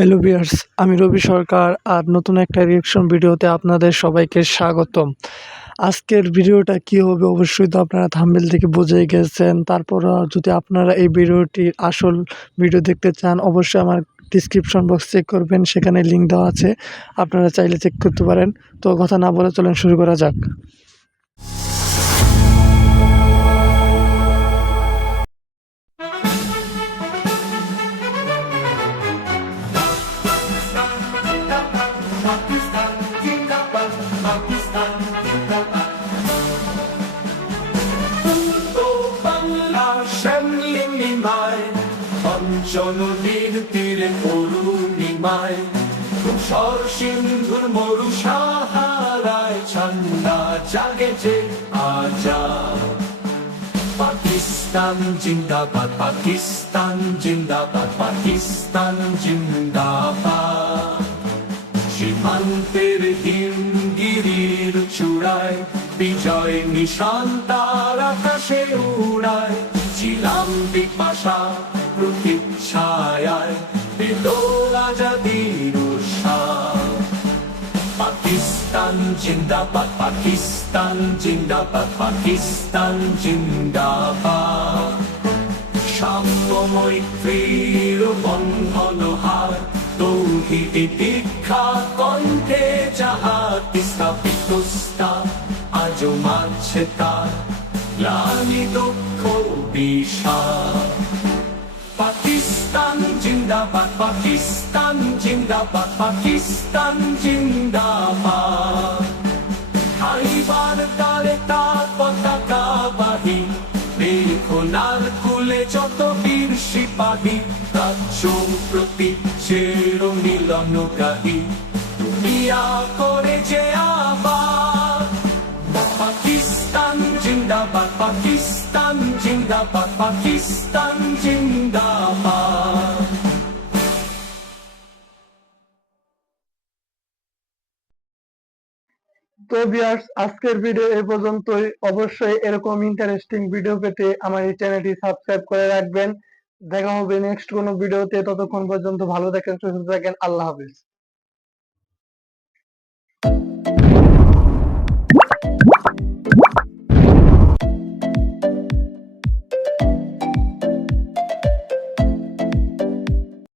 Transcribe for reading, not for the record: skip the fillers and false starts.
Hello viewers, আমি রবি সরকার আর নতুন একটা রিঅ্যাকশন ভিডিওতে আপনাদের সবাইকে স্বাগতম। আজকের ভিডিওটা কী হবে অবশ্যই তো আপনারা থাম্বনেল থেকে বুঝেই গেছেন। তারপরও যদি আপনারা এই ভিডিওটির আসল ভিডিও দেখতে চান অবশ্যই আমার ডিসক্রিপশন বক্স চেক করবেন, সেখানে লিঙ্ক দেওয়া আছে, আপনারা চাইলে চেক করতে পারেন। তো কথা না বলে চলেন শুরু করা যাক। পঞ্চনদীর তীরে অরুণিমায় তুষার সিন্ধুর মরু সাহারায় ঠান্ডা জাগেছে আজাদ। পাকিস্তান জিন্দাবাদ, পাকিস্তান জিন্দাবাদ, পাকিস্তান জিন্দাবাদ। সীমান্তের হিমগিরির চূড়ায় বিজয় নিশান তার আকাশে উড়ায়। ছিলাম বিপাশা প্রতীক্ষায় পেল আজাদির উৎসাহ। পাকিস্তান জিন্দাবাদ, পাকিস্তান জিন্দাবাদ, পাকিস্তান জিন্দাবাদ। সাম্য মৈত্রীর বন্ধন হার তৌহিদি দীক্ষা কণ্ঠে যাহার স্থাপিত আজও মানছে তার গ্লানি দুঃখ বিষাদ। পাকিস্তান জিন্দাবাদ, পাকিস্তান জিন্দাবাদ, পাকিস্তান জিন্দাবাদ। খাইবার দ্বারে তার পতাকা বাহি, বেখোনার কুলে যত বীর সিপাহী। রাজ্য প্রতি চের মিলনগাহী দুনিয়া করে যে আবার। পাকিস্তান জিন্দাবাদ, পাকিস্তান জিন্দাবাদ, পাকিস্তান জিন্দাবাদ। তো ভিউয়ার্স, আজকের ভিডিও এই পর্যন্তই। অবশ্যই এরকম ইন্টারেস্টিং ভিডিও পেতে আমার এই চ্যানেলটি সাবস্ক্রাইব করে রাখবেন। দেখা হবে নেক্সট কোনো ভিডিওতে। ততক্ষণ পর্যন্ত ভালো থাকেন, সুস্থ থাকেন। আল্লাহ হাফেজ।